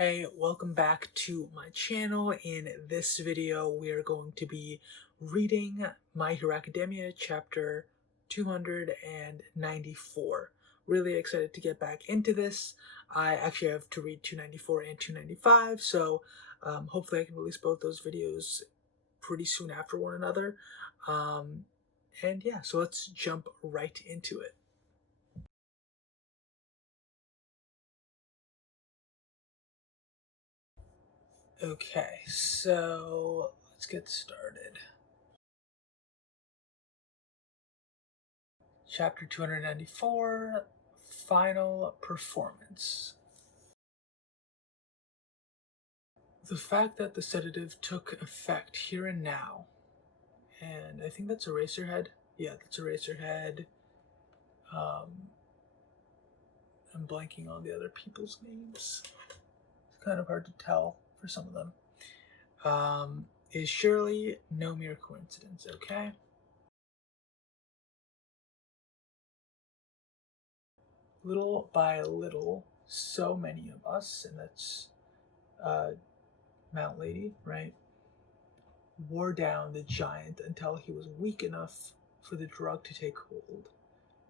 Hey, welcome back to my channel. In this video, we are going to be reading My Hero Academia chapter 294. Really excited to get back into this. I actually have to read 294 and 295, so hopefully I can release both those videos pretty soon after one another. And yeah, so let's jump right into it. Okay, so let's get started. Chapter 294, Final Performance. The fact that the sedative took effect here and now, and I think that's Eraserhead. Yeah, that's Eraserhead. I'm blanking on the other people's names. It's kind of hard to tell for some of them. Is surely no mere coincidence, okay? Little by little, so many of us, and that's Mount Lady, right? Wore down the giant until he was weak enough for the drug to take hold.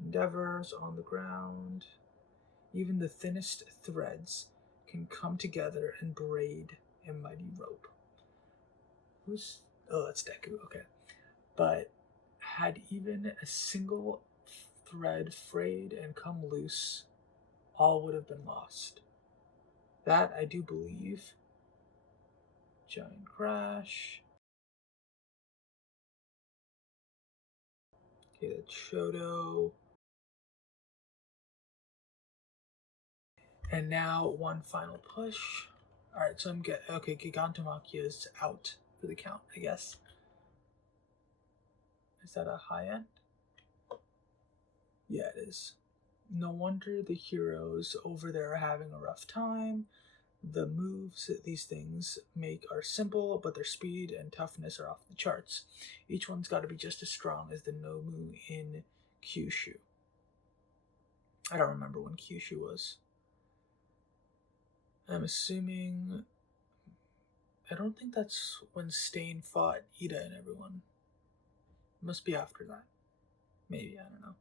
Endeavors on the ground. Even the thinnest threads can come together and braid a mighty rope. Oh, that's Deku, okay. But had even a single thread frayed and come loose, all would have been lost. That I do believe. Giant crash. Okay, that's Shoto. And now one final push. Alright, so okay, Gigantomachia is out for the count, I guess. Is that a high end? Yeah, it is. No wonder the heroes over there are having a rough time. The moves these things make are simple, but their speed and toughness are off the charts. Each one's got to be just as strong as the Nomu in Kyushu. I don't remember when Kyushu was. I'm assuming... I don't think that's when Stain fought Ida and everyone. It must be after that. Maybe, I don't know.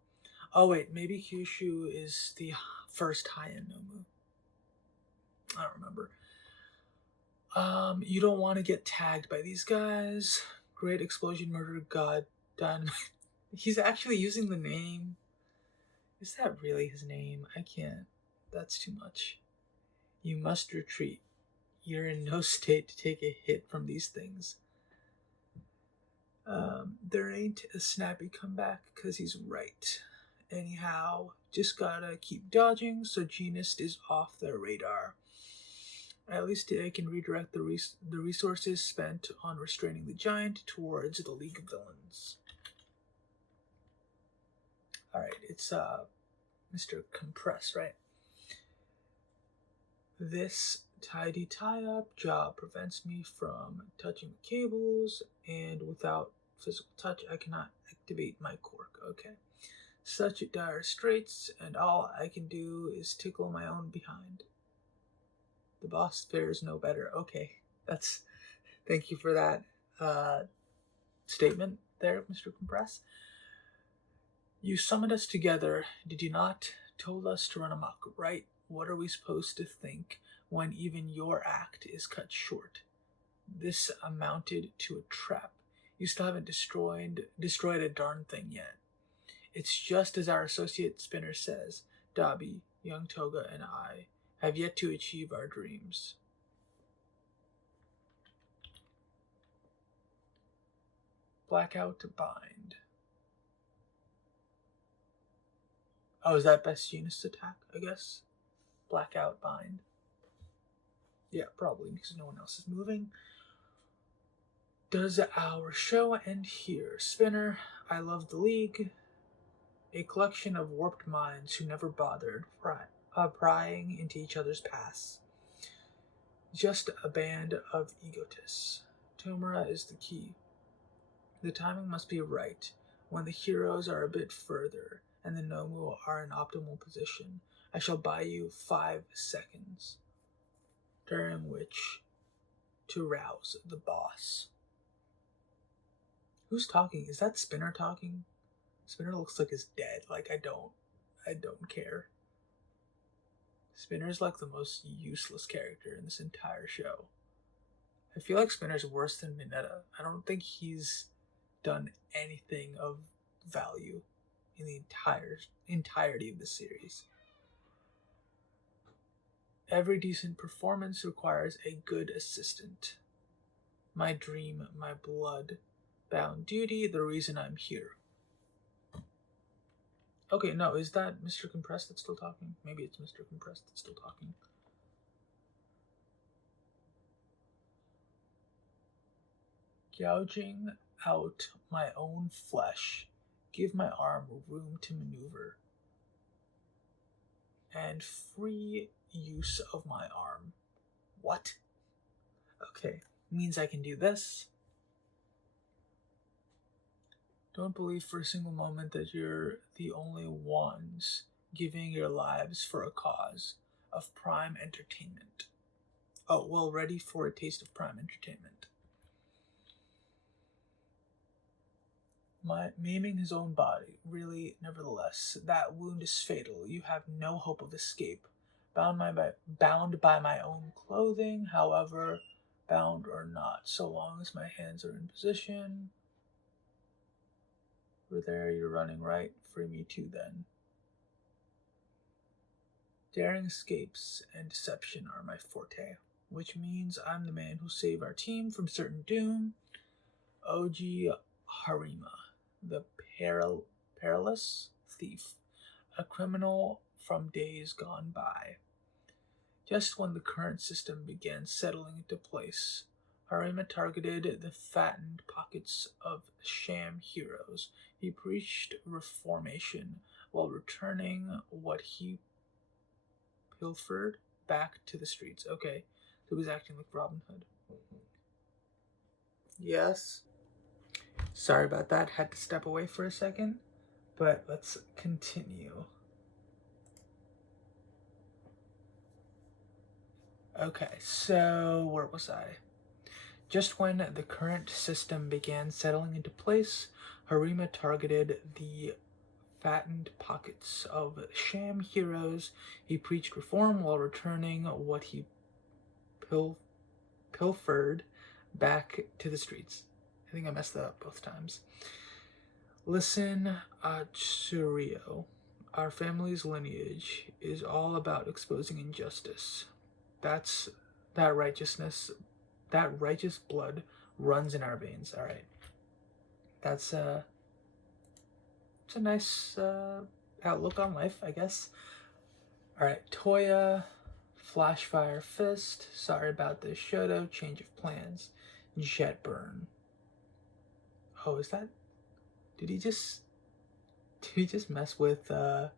Oh wait, maybe Kyushu is the first high-end Nomu. I don't remember. You don't want to get tagged by these guys. Great Explosion Murder God Dynamite. He's actually using the name. Is that really his name? I can't. That's too much. You must retreat. You're in no state to take a hit from these things. There ain't a snappy comeback because he's right. Anyhow, just gotta keep dodging so Genist is off their radar. At least I can redirect the resources spent on restraining the giant towards the League of Villains. Alright, it's Mr. Compress, right? This tidy tie-up job prevents me from touching the cables, and without physical touch I cannot activate my cork. Okay. Such dire straits, and all I can do is tickle my own behind. The boss fares no better. Okay, thank you for that statement there, Mr. Compress. You summoned us together, did you not? Told us to run amok, right? What are we supposed to think when even your act is cut short? This amounted to a trap. You still haven't destroyed a darn thing yet. It's just as our associate Spinner says. Dabi, young Toga, and I have yet to achieve our dreams. Blackout to bind. Oh, is that Bastionist's attack, I guess? Blackout bind. Yeah, probably, because no one else is moving. Does our show end here? Spinner, I love the League. A collection of warped minds who never bothered prying into each other's paths. Just a band of egotists. Tomura is the key. The timing must be right, when the heroes are a bit further and the Nomu are in optimal position. I shall buy you 5 seconds. during which to rouse the boss. Who's talking? Is that Spinner talking? Spinner looks like he's dead. Like, I don't care. Spinner's like the most useless character in this entire show. I feel like Spinner's worse than Mineta. I don't think he's done anything of value in the entirety of the series. Every decent performance requires a good assistant. My dream, my blood-bound duty, the reason I'm here. Okay, no, is that Mr. Compressed that's still talking? Maybe it's Mr. Compressed that's still talking. Gouging out my own flesh, give my arm room to maneuver, and free use of my arm. What? Okay, means I can do this. Don't believe for a single moment that you're the only ones giving your lives for a cause of prime entertainment. Oh, well, ready for a taste of prime entertainment. Maiming his own body, really, nevertheless, that wound is fatal. You have no hope of escape. Bound by my own clothing, however, bound or not, so long as my hands are in position. Over there, you're running right. Free me too, then. Daring escapes and deception are my forte, which means I'm the man who'll save our team from certain doom. Oji Harima, the perilous thief, a criminal from days gone by. Just when the current system began settling into place, Harima targeted the fattened pockets of sham heroes. He preached reformation while returning what he pilfered back to the streets. Okay, he was acting like Robin Hood. Yes. Sorry about that. Had to step away for a second, but let's continue. Okay, so where was I? Just when the current system began settling into place, Harima targeted the fattened pockets of sham heroes. He preached reform while returning what he pilfered back to the streets. I think I messed that up both times. Listen, Tsurio. Our family's lineage is all about exposing injustice. That righteous blood runs in our veins. All right. It's a nice outlook on life, I guess. All right, Toya, Flashfire Fist. Sorry about this. Shoto, change of plans. Jetburn. Oh, is that? Did he just mess with Shoto?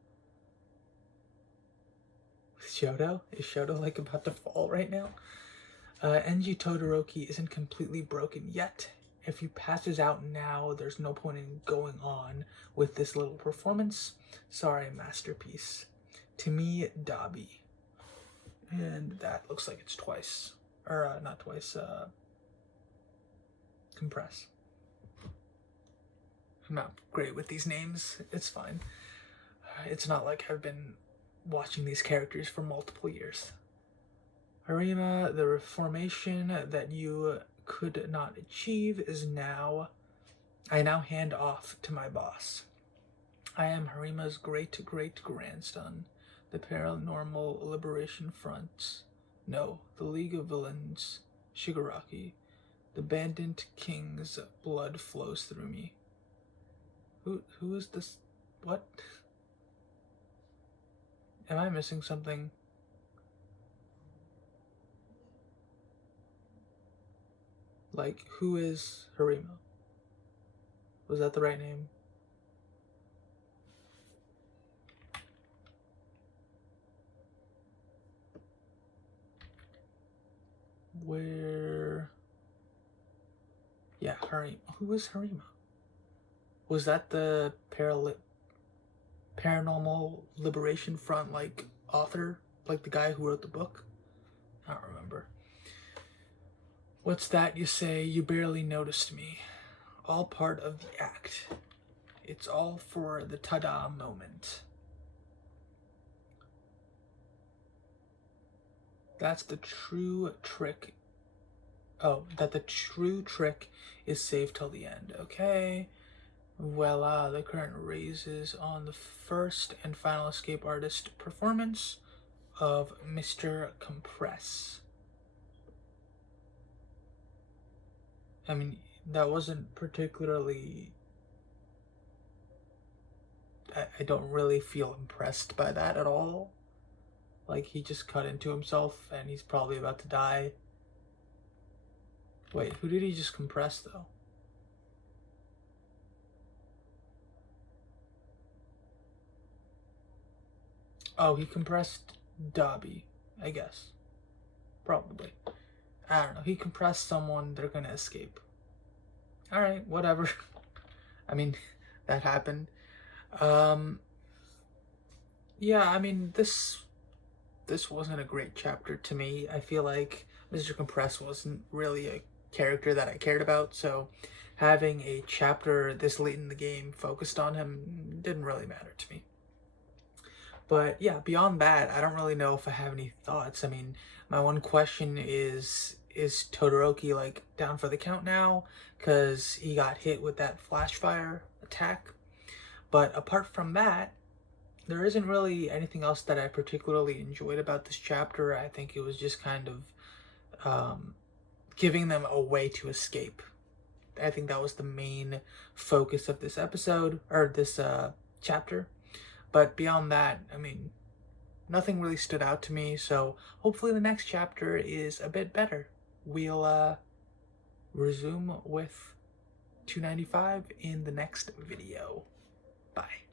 Is Shoto like about to fall right now? Enji Todoroki isn't completely broken yet. If he passes out now, there's no point in going on with this little performance. Sorry, masterpiece. To me, Dabi. And that looks like it's twice. Or, not twice, Compress. I'm not great with these names. It's fine. It's not like I've been watching these characters for multiple years. Harima, the reformation that you could not achieve I now hand off to my boss. I am Harima's great-great-grandson, the Paranormal Liberation Front. No, the League of Villains, Shigaraki. The Bandit King's blood flows through me. Who is this? What? Am I missing something? Like, who is Harima? Was that the right name? Where? Yeah, Harima. Who is Harima? Was that the Paranormal Liberation Front, like, author? Like, the guy who wrote the book? I don't remember. What's that you say? You barely noticed me. All part of the act. It's all for the ta-da moment. That's the true trick. Oh, that the true trick is saved till the end. Okay. Voila, the current raises on the first and final escape artist performance of Mr. Compress. I mean, that wasn't particularly... I don't really feel impressed by that at all. Like, he just cut into himself and he's probably about to die. Wait, who did he just compress, though? Oh, he compressed Dobby, I guess. Probably. I don't know. He compressed someone, they're gonna escape. Alright, whatever. I mean, that happened. Yeah, I mean, this wasn't a great chapter to me. I feel like Mr. Compress wasn't really a character that I cared about, so having a chapter this late in the game focused on him didn't really matter to me. But yeah, beyond that, I don't really know if I have any thoughts. I mean, my one question is Todoroki like down for the count now? Because he got hit with that flash fire attack. But apart from that, there isn't really anything else that I particularly enjoyed about this chapter. I think it was just kind of giving them a way to escape. I think that was the main focus of this episode, or this chapter. But beyond that, I mean, nothing really stood out to me, so hopefully the next chapter is a bit better. We'll resume with 295 in the next video. Bye.